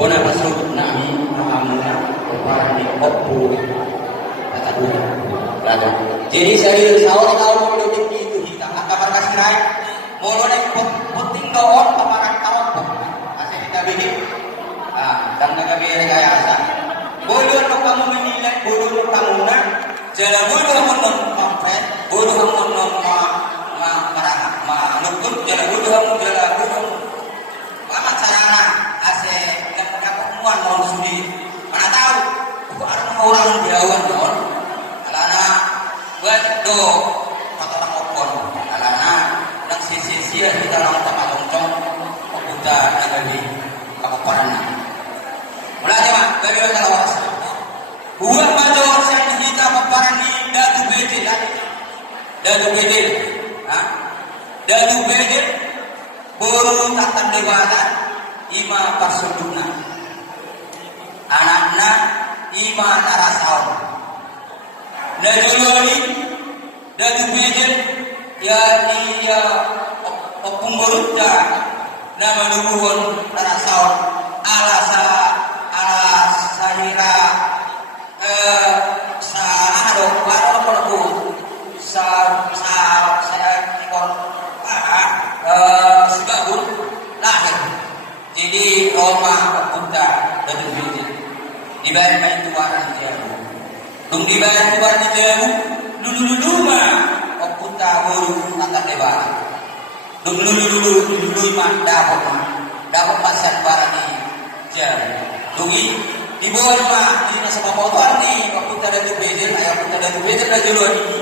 Bona masuk nami ahamna kepada di opu kata dulu. Jadi saya sahur tahu itu itu kita kata markas naik mulai penting doon paparan tahu asal kita bikin dan kami rekayasa bodoh no kamu menilai bodoh no kamu nak jalan bodoh menon kompet bodoh menon ma nukut jalan bodoh apa caranya asal yang dapat muan non sudi mana tahu orang jauhan non alana buat do orang opon alana nak sisi kita orang tak macam kita lagi apa korana mulai mah dari orang lawas buat major saya kita paparan di datu bedil datu bedil baru tatan dewasa ima pasuduna anakna ima narasau najuloni datu bedil ya dia pengurutnya nama nubuhun narasau alasa sahira sahado baru perlu saya ikon sebabun lahir jadi Roma Buddha dan Buddha dibayar main tuaran jauh dong dibayar tuaran jauh dulu mah Buddha baru tata dewa dong dulu mah dapat pasar barang ini jauh dungi di bawah mah di nasa pamotan ni Buddha dan Buddha ayah Buddha dan Buddha dan jauh ini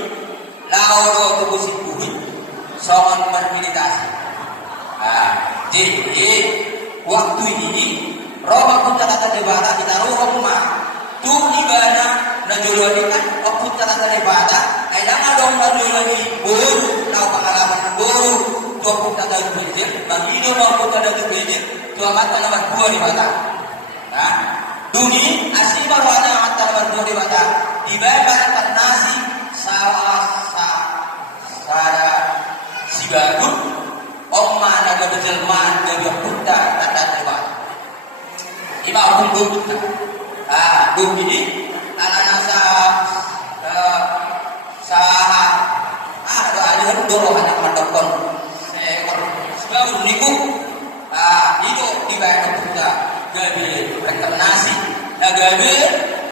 lauro tubuh kuih soal bermeditasi. Jadi waktu ini Roma pun kata debata kita rumah tu ibadah najulani kan pun kata debata ayang adong najulani baru tahu pengalaman baru tu pun kata berjil bagi do pun kata berjil tu mata nama dua di mata. Duni asli barwana mata nama dua di mata dibayar nasi sada sibagun omma naga bejelman dari Buddha kata dewa ima hukum dum ini alana ada aja doro anak mandokon sibagun niku itu dibayar Buddha gabe rekomendasi gabe